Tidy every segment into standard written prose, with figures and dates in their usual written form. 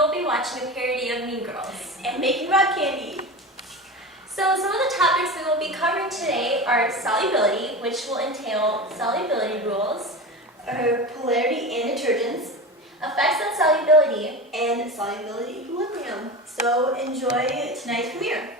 will be watching a parody of Mean Girls. And making rock candy. So some of the topics we will be covering today are solubility, which will entail solubility rules, Polarity and detergents, effects on solubility, and solubility equilibrium. So enjoy tonight's premiere.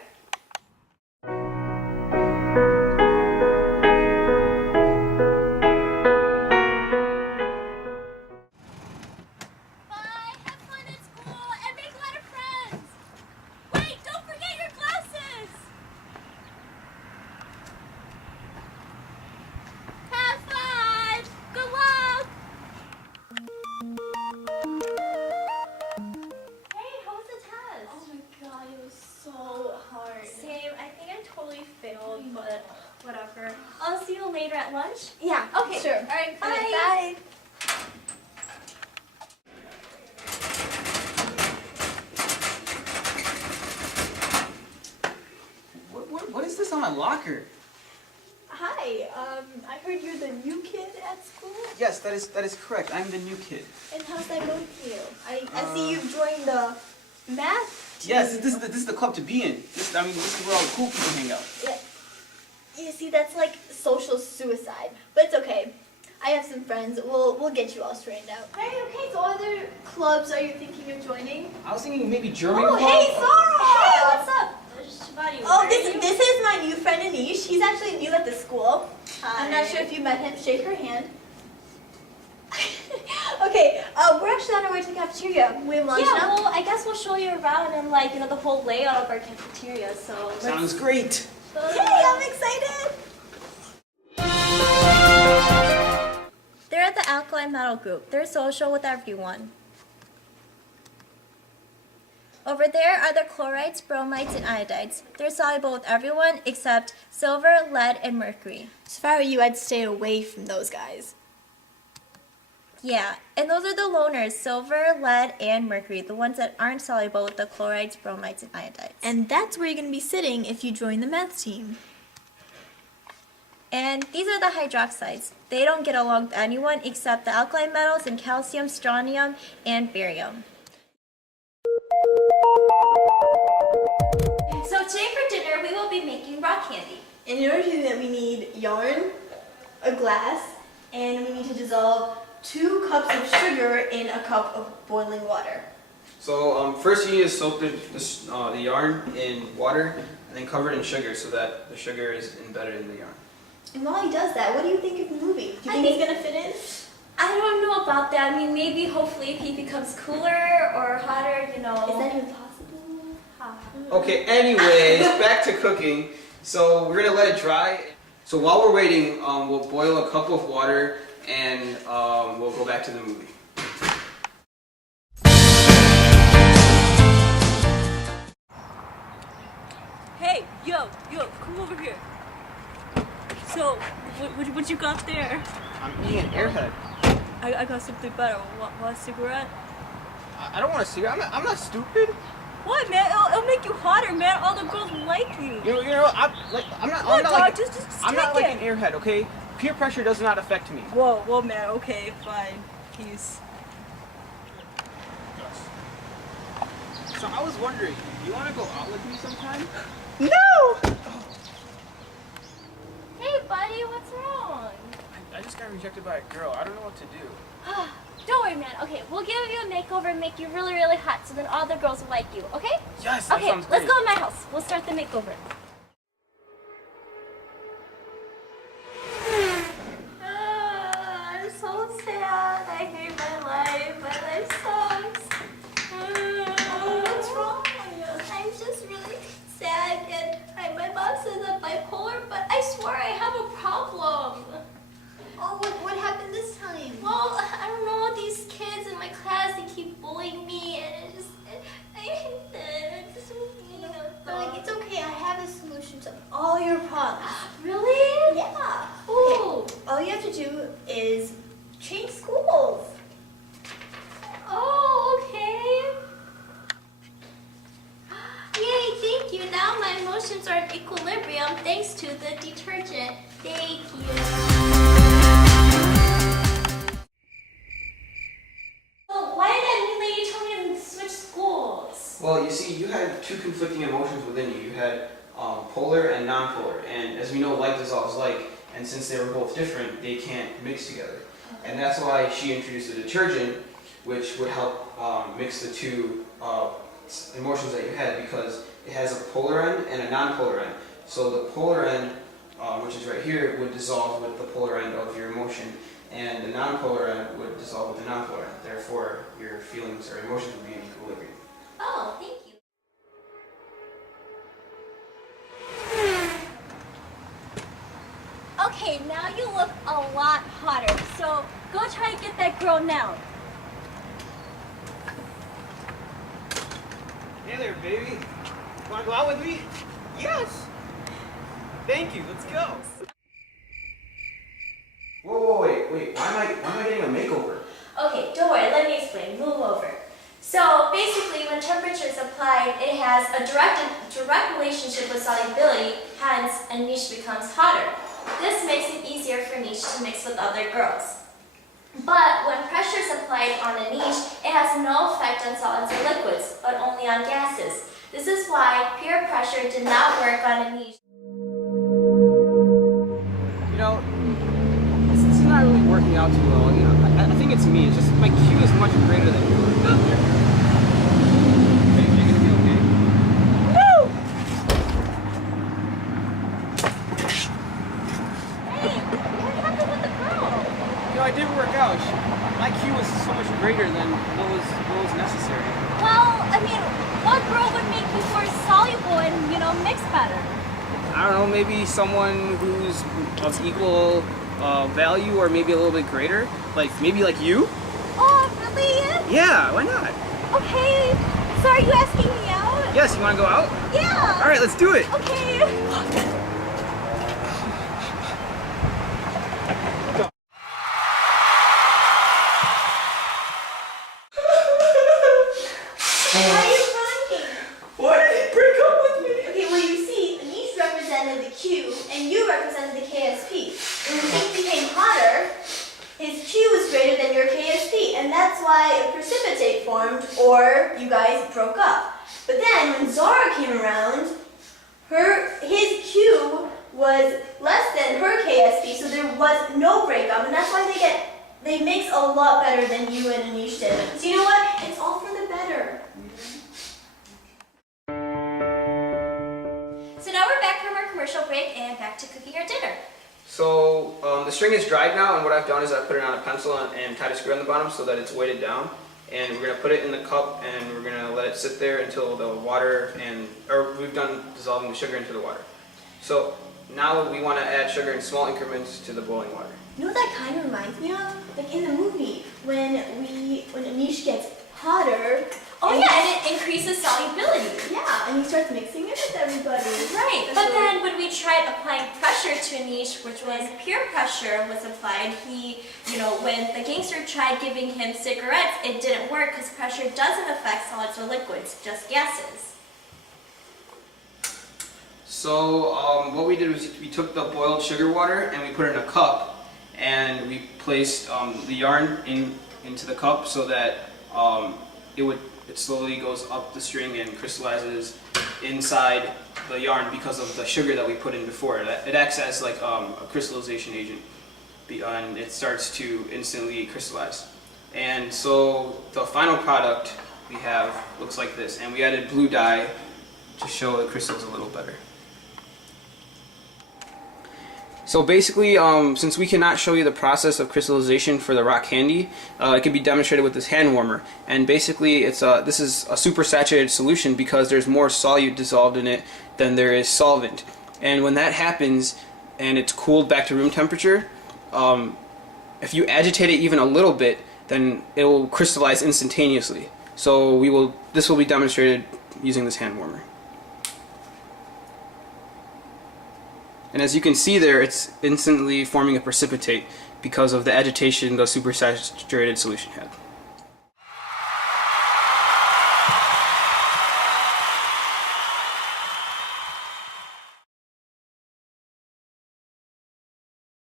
But whatever. I'll see you later at lunch. Yeah, okay. Sure. All right, bye. Bye. What is this on my locker? Hi, I heard you're the new kid at school? Yes, that is correct. I'm the new kid. And how's that going for you? I see you've joined the math team. Yes, this is the club to be in. This is where all the cool people hang out. Yeah. You see, that's like social suicide, but it's okay. I have some friends. We'll get you all straightened out. Okay. So other clubs are you thinking of joining? I was thinking maybe German Oh, club. hey, Sarah! Hey, what's up? Shivani, Oh, this is my new friend Anish. He's actually new at the school. Hi. I'm not sure if you met him. Shake her hand. Okay, we're actually on our way to the cafeteria. We have lunch now. Well, I guess we'll show you around and the whole layout of our cafeteria. So Sounds great. Hey, I'm excited. They're at the alkaline metal group. They're social with everyone. Over there are the chlorides, bromides, and iodides. They're soluble with everyone except silver, lead, and mercury. So if I were you, I'd stay away from those guys. Yeah, and those are the loners, silver, lead, and mercury, the ones that aren't soluble with the chlorides, bromides, and iodides. And that's where you're going to be sitting if you join the math team. And these are the hydroxides. They don't get along with anyone except the alkaline metals and calcium, strontium, and barium. So today for dinner, we will be making rock candy. And in order to do that, we need yarn, a glass, and we need to dissolve 2 cups of sugar in a cup of boiling water. So first you need to soak the yarn in water and then cover it in sugar so that the sugar is embedded in the yarn. And while he does that, what do you think of the movie? Do you think he's going to fit in? I don't know about that. I mean, maybe hopefully if he becomes cooler or hotter, Is that even possible? Okay, anyways, back to cooking. So we're gonna let it dry. So while we're waiting, we'll boil a cup of water and we'll go back to the movie. Hey, yo, come over here. So, what you got there? I'm eating an airhead. I got something better. Want a cigarette? I don't want to see. I'm not stupid. What, man? It'll make you hotter, man. All the girls like you. You know, I'm not like I'm not take like an airhead, okay? Peer pressure does not affect me. Whoa, man. Okay, fine. Peace. So I was wondering, you want to go out with me sometime? No! Hey, buddy, what's wrong? I just got rejected by a girl. I don't know what to do. Don't worry, man. Okay, we'll give you a makeover and make you really, really hot so then all the girls will like you, okay? Yes, that okay, sounds great. let's go in my house. We'll start the makeover. I'm so sad. I hate my life. My life sucks. What's wrong? I'm just really sad and my mom says I'm bipolar, but I swear I have a problem. Oh, what happened this time? Well, I don't know, these kids in my class, they keep bullying me and I hate that. But it's okay, I have a solution to all your problems. Really? Yeah. Ooh. Okay. All you have to do is change schools. Oh, okay. Yay, thank you. Now my emotions are in equilibrium thanks to the detergent. Thank you. Why did that lady tell me to switch schools? two conflicting emotions within you. You had polar and non-polar, and as we know, like dissolves like, and since they were both different, they can't mix together. And that's why she introduced a detergent, which would help mix the two emotions that you had, because it has a polar end and a non-polar end. So the polar end, which is right here, would dissolve with the polar end of your emotion, and the non-polar end would dissolve with the non-polar end. Therefore, your feelings or emotions would be in equilibrium. Oh, thank you. Okay, now you look a lot hotter. So go try and get that girl now. Hey there, baby. Wanna go out with me? Yes. Thank you. Let's go. Whoa, wait. Why am I getting a makeover? Okay, don't worry, let me explain. Move over. So basically, when temperature is applied, it has a direct relationship with solubility, hence a niche becomes hotter. This makes it easier for niche to mix with other girls. But when pressure is applied on a niche, it has no effect on solids or liquids, but only on gases. This is why peer pressure did not work on a niche. You know, this is not really working out too well. You know, I think it's me. It's just my Q is much greater than yours. Are you gonna be okay? Hey, what happened with the girl? You know, I did work out. My Q was so much greater than what was necessary. Well, I mean, what girl would make you more soluble and, mix better? I don't know, maybe someone who's of equal value or maybe a little bit greater. Maybe like you? Oh, really? Yeah, why not? Okay, so are you asking me out? Yes, you want to go out? Yeah. All right, let's do it. Okay. Why are you crying? Why did he break up with me? Okay, well you see, Anish represented the Q and you represented the KSP. When the thing became hotter, his Q was greater than your KSP, and that's why a precipitate formed, or you guys broke up. But then when Zara came around, his Q was less than her KSP, so there was no breakup, and that's why they mix a lot better than you and Anish did. So you know what? It's all for the better. So now we're back from our commercial break and back to cooking our dinner. So the string is dried now, and what I've done is I put it on a pencil and tied a screw on the bottom so that it's weighted down. And we're going to put it in the cup and we're going to let it sit there until the water or we've done dissolving the sugar into the water. So now we want to add sugar in small increments to the boiling water. You know what that kind of reminds me of? Like in the movie, when Anish gets hotter. Oh yeah, and it increases solubility. Yeah, and he starts mixing it with everybody. Right, but then when we tried applying pressure to a niche, which was peer pressure was applied, when the gangster tried giving him cigarettes, it didn't work because pressure doesn't affect solids or liquids, just gases. So what we did was we took the boiled sugar water and we put it in a cup, and we placed the yarn into the cup so that it slowly goes up the string and crystallizes inside the yarn because of the sugar that we put in before. It acts as like a crystallization agent, and it starts to instantly crystallize. And so the final product we have looks like this, and we added blue dye to show the crystals a little better. So basically, since we cannot show you the process of crystallization for the rock candy, it can be demonstrated with this hand warmer. And basically, this is a supersaturated solution because there's more solute dissolved in it than there is solvent. And when that happens and it's cooled back to room temperature, if you agitate it even a little bit, then it will crystallize instantaneously. So this will be demonstrated using this hand warmer. And as you can see there, it's instantly forming a precipitate because of the agitation the supersaturated solution had.